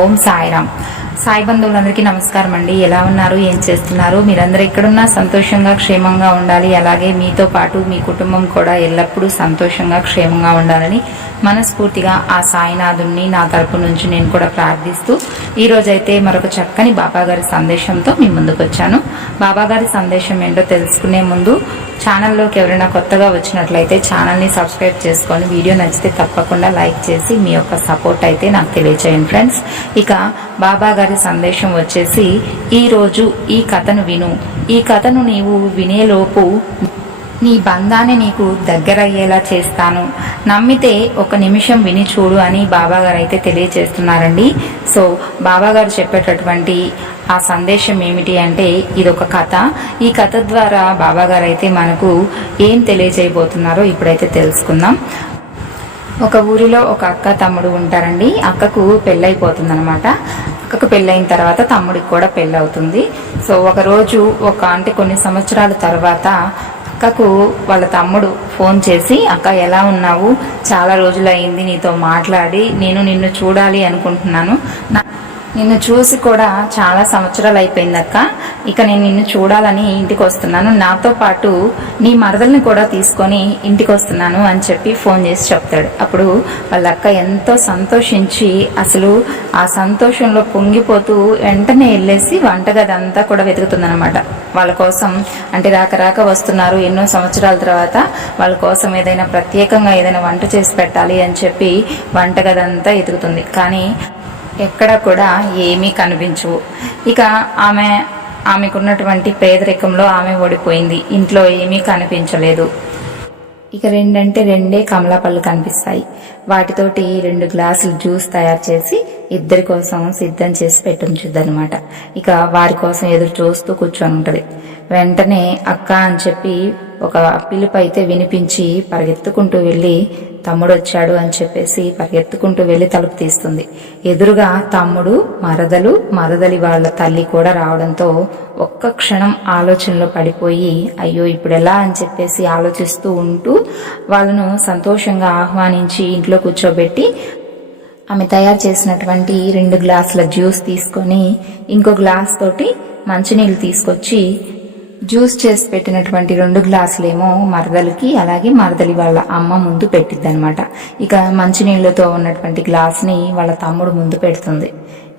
ఓం సాయిరామ్. సాయి బంధువులందరికీ నమస్కారం అండి. ఎలా ఉన్నారు? ఏం చేస్తున్నారు? మీరందరూ ఎక్కడున్నా సంతోషంగా క్షేమంగా ఉండాలి. అలాగే మీతో పాటు మీ కుటుంబం కూడా ఎల్లప్పుడూ సంతోషంగా క్షేమంగా ఉండాలని మనస్ఫూర్తిగా ఆ సాయినాథుణ్ణి నా తరపు నుంచి నేను కూడా ప్రార్థిస్తూ ఈ రోజైతే మరొక చక్కని బాబాగారి సందేశంతో మీ ముందుకు వచ్చాను బాబాగారి సందేశం ఏంటో తెలుసుకునే ముందు ఛానల్లోకి ఎవరైనా కొత్తగా వచ్చినట్లయితే ఛానల్ని సబ్స్క్రైబ్ చేసుకొని వీడియో నచ్చితే తప్పకుండా లైక్ చేసి మీ యొక్క సపోర్ట్ అయితే నాకు తెలియచేయండి ఫ్రెండ్స్. ఇక బాబా గారి సందేశం వచ్చేసి ఈరోజు ఈ కథను విను. ఈ కథను నీవు వినేలోపు నీ బంధాన్ని నీకు దగ్గరయ్యేలా చేస్తాను. నమ్మితే ఒక నిమిషం విని చూడు అని బాబాగారు అయితే తెలియజేస్తున్నారండి సో బాబాగారు చెప్పేటటువంటి ఆ సందేశం ఏమిటి అంటే ఇది ఒక కథ. ఈ కథ ద్వారా బాబాగారు అయితే మనకు ఏం తెలియజేయబోతున్నారో ఇప్పుడైతే తెలుసుకుందాం. ఒక ఊరిలో ఒక అక్క తమ్ముడు ఉంటారండి. అక్కకు పెళ్ళైపోతుంది అనమాట అక్కకు పెళ్ళైన తర్వాత తమ్ముడికి కూడా పెళ్ళి అవుతుంది సో ఒకరోజు ఒక అంటే కొన్ని సంవత్సరాల తర్వాత అక్కకు వాళ్ళ తమ్ముడు ఫోన్ చేసి అక్క ఎలా ఉన్నావు? చాలా రోజులు అయింది నీతో మాట్లాడి నేను నిన్ను చూడాలి అనుకుంటున్నాను. నా- నిన్ను చూసి కూడా చాలా సంవత్సరాలు అయిపోయింది అక్క. ఇక నేను నిన్ను చూడాలని ఇంటికి వస్తున్నాను. నాతో పాటు నీ మరదల్ని కూడా తీసుకొని ఇంటికి వస్తున్నాను అని చెప్పి ఫోన్ చేసి చెప్తాడు. అప్పుడు వాళ్ళ అక్క ఎంతో సంతోషించి అసలు ఆ సంతోషంలో పొంగిపోతూ వెంటనే వెళ్ళేసి వంటగది అంతా కూడా వెతుకుతుందనమాట వాళ్ళ కోసం అంటే రాక రాక వస్తున్నారు. ఎన్నో సంవత్సరాల తర్వాత వాళ్ళ కోసం ఏదైనా ప్రత్యేకంగా ఏదైనా వంట చేసి పెట్టాలి అని చెప్పి వంటగది అంతా ఎదుగుతుంది కానీ ఎక్కడ కూడా ఏమీ కనిపించవు. ఇక ఆమె ఆమెకున్నటువంటి పేదరికంలో ఆమె ఓడిపోయింది. ఇంట్లో ఏమీ కనిపించలేదు. ఇక రెండంటే రెండే కమలా పళ్ళు కనిపిస్తాయి. వాటితోటి రెండు గ్లాసులు జ్యూస్ తయారు చేసి ఇద్దరి కోసం సిద్ధం చేసి పెట్టుంచుద్దనమాట ఇక వారి కోసం ఎదురు చూస్తూ కూర్చొని ఉంటుంది. వెంటనే అక్క అని చెప్పి ఒక పిలుపు అయితే వినిపించి పరిగెత్తుకుంటూ వెళ్ళి తమ్ముడు వచ్చాడు అని చెప్పేసి పరిగెత్తుకుంటూ వెళ్ళి తలుపు తీస్తుంది. ఎదురుగా తమ్ముడు మరదలు మరదలి వాళ్ళ తల్లి కూడా రావడంతో ఒక్క క్షణం ఆలోచనలో పడిపోయి అయ్యో ఇప్పుడు ఎలా అని చెప్పేసి ఆలోచిస్తూ ఉంటూ వాళ్ళను సంతోషంగా ఆహ్వానించి ఇంట్లో కూర్చోబెట్టి ఆమె తయారు చేసినటువంటి రెండు గ్లాసుల జ్యూస్ తీసుకొని ఇంకో గ్లాస్ తోటి మంచినీళ్ళు తీసుకొచ్చి జ్యూస్ చేసి పెట్టినటువంటి రెండు గ్లాసులేమో మరదలికి అలాగే మరదలి వాళ్ళ అమ్మ ముందు పెట్టిద్ది అనమాట ఇక మంచినీళ్ళతో ఉన్నటువంటి గ్లాస్ని వాళ్ళ తమ్ముడు ముందు పెడుతుంది.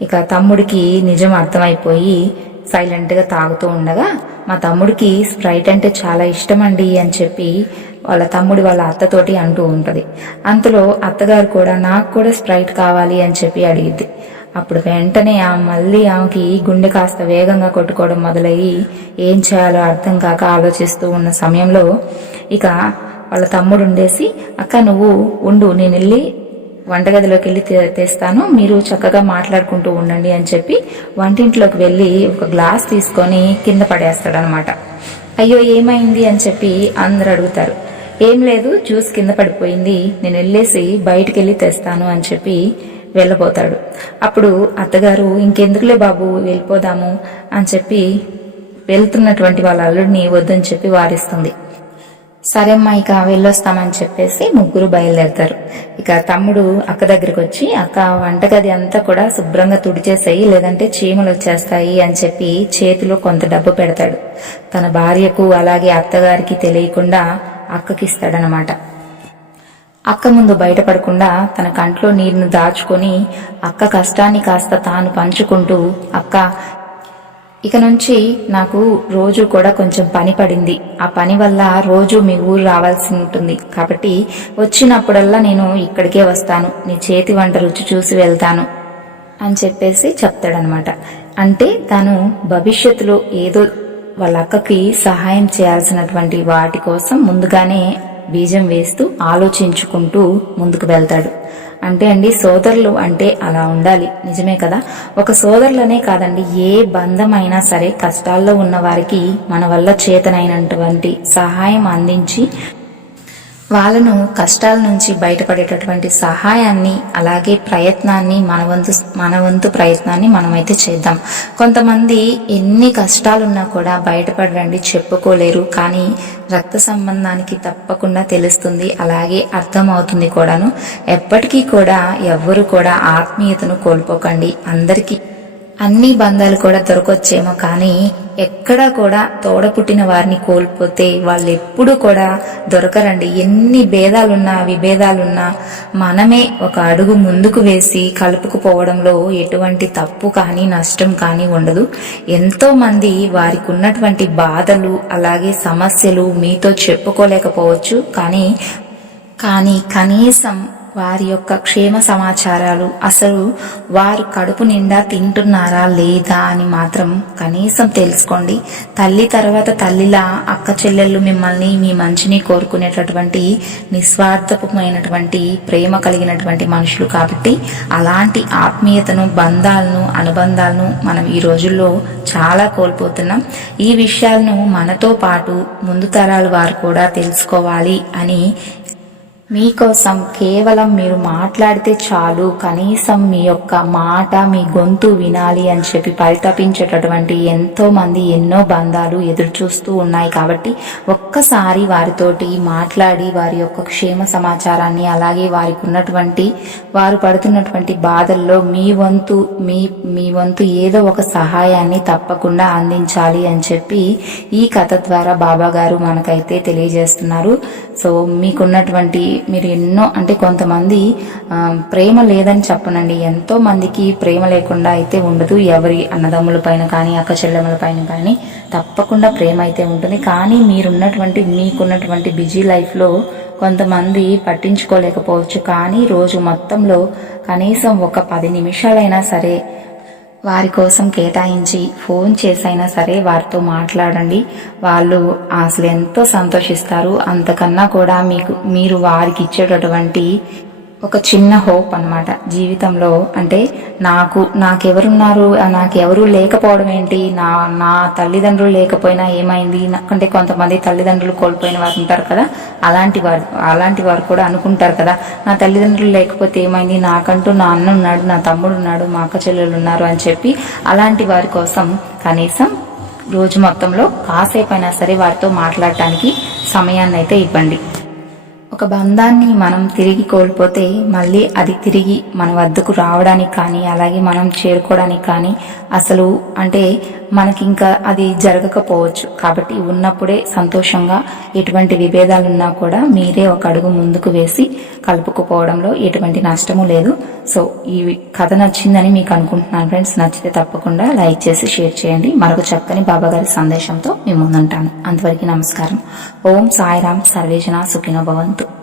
ఇక తమ్ముడికి నిజం అర్థమైపోయి సైలెంట్గా తాగుతూ ఉండగా మా తమ్ముడికి స్ప్రైట్ అంటే చాలా ఇష్టం అండి అని చెప్పి వాళ్ళ తమ్ముడు వాళ్ళ అత్తతోటి అంటూ ఉంటుంది. అంతలో అత్తగారు కూడా నాకు కూడా స్ప్రైట్ కావాలి అని చెప్పి అడిగిద్ది. అప్పుడు వెంటనే ఆ మళ్ళీ ఆమెకి గుండె కాస్త వేగంగా కొట్టుకోవడం మొదలయ్యి ఏం చేయాలో అర్థం కాక ఆలోచిస్తూ ఉన్న సమయంలో ఇక వాళ్ళ తమ్ముడు ఉండేసి అక్క నువ్వు ఉండు నేను వెళ్ళి వంటగదిలోకి వెళ్ళి తెస్తాను మీరు చక్కగా మాట్లాడుకుంటూ ఉండండి అని చెప్పి వంటింట్లోకి వెళ్ళి ఒక గ్లాస్ తీసుకొని కింద పడేస్తాడనమాట. అయ్యో ఏమైంది? అని చెప్పి అందరు అడుగుతారు. ఏం లేదు జ్యూస్ కింద పడిపోయింది నేను వెళ్ళేసి బయటికి వెళ్ళి తెస్తాను అని చెప్పి వెళ్ళబోతాడు. అప్పుడు అత్తగారు ఇంకెందుకులే బాబు వెళ్ళిపోదాము అని చెప్పి వెళ్తున్నటువంటి వాళ్ళ అల్లుడిని వద్దని చెప్పి వారిస్తుంది. సరే అమ్మా ఇక వెళ్ళొస్తామని చెప్పేసి ముగ్గురు బయలుదేరతారు. ఇక తమ్ముడు అక్క దగ్గరికి వచ్చి అక్క వంటగది అంతా కూడా శుభ్రంగా తుడిచేసాయి లేదంటే చీమలు వచ్చేస్తాయి అని చెప్పి చేతిలో కొంత డబ్బు పెడతాడు. తన భార్యకు అలాగే అత్తగారికి తెలియకుండా అక్కకిస్తాడనమాట అక్క ముందు బయటపడకుండా తన కంట్లో నీరును దాచుకొని అక్క కష్టాన్ని కాస్త తాను పంచుకుంటూ అక్క ఇక నుంచి నాకు రోజు కూడా కొంచెం పని పడింది. ఆ పని వల్ల రోజు మీ ఊరు రావాల్సి ఉంటుంది. కాబట్టి వచ్చినప్పుడల్లా నేను ఇక్కడికే వస్తాను. నీ చేతి వంట రుచి చూసి వెళ్తాను అని చెప్పేసి చెప్తాడనమాట. అంటే తను భవిష్యత్తులో ఏదో వాళ్ళ అక్కకి సహాయం చేయాల్సినటువంటి వాటి కోసం ముందుగానే బీజం వేస్తూ ఆలోచించుకుంటూ ముందుకు వెళ్తాడు. అంటే అండి సోదరులు అంటే అలా ఉండాలి. నిజమే కదా? ఒక సోదరులనే కాదండి ఏ బంధమైనా సరే కష్టాల్లో ఉన్న వారికి మన వల్ల చేతనైనటువంటి సహాయం అందించి వాళ్ళను కష్టాల నుంచి బయటపడేటటువంటి సహాయాన్ని అలాగే ప్రయత్నాన్ని మన వంతు మన వంతు ప్రయత్నాన్ని మనమైతే చేద్దాం. కొంతమంది ఎన్ని కష్టాలున్నా కూడా బయటపడరండి చెప్పుకోలేరు కానీ రక్త సంబంధానికి తప్పకుండా తెలుస్తుంది అలాగే అర్థమవుతుంది కూడాను. ఎప్పటికీ కూడా ఎవ్వరు కూడా ఆత్మీయతను కోల్పోకండి. అందరికీ అన్ని బంధాలు కూడా దొరకొచ్చేమో కానీ ఎక్కడా కూడా తోడ పుట్టిన వారిని కోల్పోతే వాళ్ళు ఎప్పుడు కూడా దొరకరండి. ఎన్ని భేదాలున్నా విభేదాలున్నా మనమే ఒక అడుగు ముందుకు వేసి కలుపుకుపోవడంలో ఎటువంటి తప్పు కానీ నష్టం కానీ ఉండదు. ఎంతో మంది వారికి ఉన్నటువంటి బాధలు అలాగే సమస్యలు మీతో చెప్పుకోలేకపోవచ్చు కానీ కానీ కనీసం వారి యొక్క క్షేమ సమాచారాలు. అసలు వారు కడుపు నిండా తింటున్నారా లేదా అని మాత్రం కనీసం తెలుసుకోండి. తల్లి తర్వాత తల్లిలా అక్క చెల్లెళ్ళు మిమ్మల్ని మీ మంచిని కోరుకునేటటువంటి నిస్వార్థమైనటువంటి ప్రేమ కలిగినటువంటి మనుషులు కాబట్టి అలాంటి ఆత్మీయతను బంధాలను అనుబంధాలను మనం ఈ రోజుల్లో చాలా కోల్పోతున్నాం. ఈ విషయాలను మనతో పాటు ముందు తరాల వారు కూడా తెలుసుకోవాలి అని మీకోసం కేవలం మీరు మాట్లాడితే చాలు. కనీసం మీ యొక్క మాట మీ గొంతు వినాలి అని చెప్పి పరితపించేటటువంటి ఎంతో మంది ఎన్నో బంధాలు ఎదురు చూస్తూ ఉన్నాయి కాబట్టి ఒక్కసారి వారితోటి మాట్లాడి వారి యొక్క క్షేమ సమాచారాన్ని అలాగే వారికి ఉన్నటువంటి వారు పడుతున్నటువంటి బాధల్లో మీ వంతు మీ మీ వంతు ఏదో ఒక సహాయాన్ని తప్పకుండా అందించాలి అని చెప్పి ఈ కథ ద్వారా బాబా గారు మనకైతే తెలియజేస్తున్నారు. సో మీకున్నటువంటి మీరు ఎన్నో అంటే కొంతమంది ప్రేమ లేదని చెప్పనండి. ఎంతో మందికి ప్రేమ లేకుండా అయితే ఉండదు. ఎవరి అన్నదమ్ముల పైన కానీ అక్క చెల్లెమ్మల పైన కానీ తప్పకుండా ప్రేమ అయితే ఉంటుంది. కానీ మీరున్నటువంటి మీకున్నటువంటి బిజీ లైఫ్లో కొంతమంది పట్టించుకోలేకపోవచ్చు. కానీ రోజు మొత్తంలో కనీసం ఒక పది నిమిషాలైనా సరే వారి కోసం కేటాయించి ఫోన్ చేసైనా సరే వారితో మాట్లాడండి. వాళ్ళు అసలు ఎంతో సంతోషిస్తారు. అంతకన్నా కూడా మీకు మీరు వారికి ఇచ్చేటటువంటి ఒక చిన్న హోప్ అన్నమాట. జీవితంలో అంటే నాకు నాకెవరున్నారు నాకెవరు లేకపోవడం ఏంటి? నా నా తల్లిదండ్రులు లేకపోయినా ఏమైంది? అంటే కొంతమంది తల్లిదండ్రులు కోల్పోయిన వారు ఉంటారు కదా అలాంటి వారు అలాంటి వారు కూడా అనుకుంటారు కదా నా తల్లిదండ్రులు లేకపోతే ఏమైంది? నాకంటూ నా అన్న ఉన్నాడు నా తమ్ముడు ఉన్నాడు మా అక్క చెల్లెలు ఉన్నారు అని చెప్పి అలాంటి వారి కోసం కనీసం రోజు మొత్తంలో కాసేపైనా సరే వారితో మాట్లాడటానికి సమయాన్ని అయితే ఇవ్వండి. ఒక బంధాన్ని మనం తిరిగి కోల్పోతే మళ్ళీ అది తిరిగి మన వద్దకు రావడానికి కానీ అలాగే మనం చేరుకోవడానికి కానీ అసలు అంటే మనకి ఇంకా అది జరగకపోవచ్చు. కాబట్టి ఉన్నప్పుడే సంతోషంగా ఎటువంటి విభేదాలు ఉన్నా కూడా మీరే ఒక అడుగు ముందుకు వేసి కలుపుకుపోవడంలో ఎటువంటి నష్టము లేదు. సో ఈ కథ నచ్చిందని మీకు అనుకుంటున్నాను ఫ్రెండ్స్. నచ్చితే తప్పకుండా లైక్ చేసి షేర్ చేయండి. మరొక చక్కని బాబాగారి సందేశంతో మీ ముందుంటాను. అంతవరకు నమస్కారం. ఓం సాయిరామ్ సర్వేజన సుఖినో భవంతు.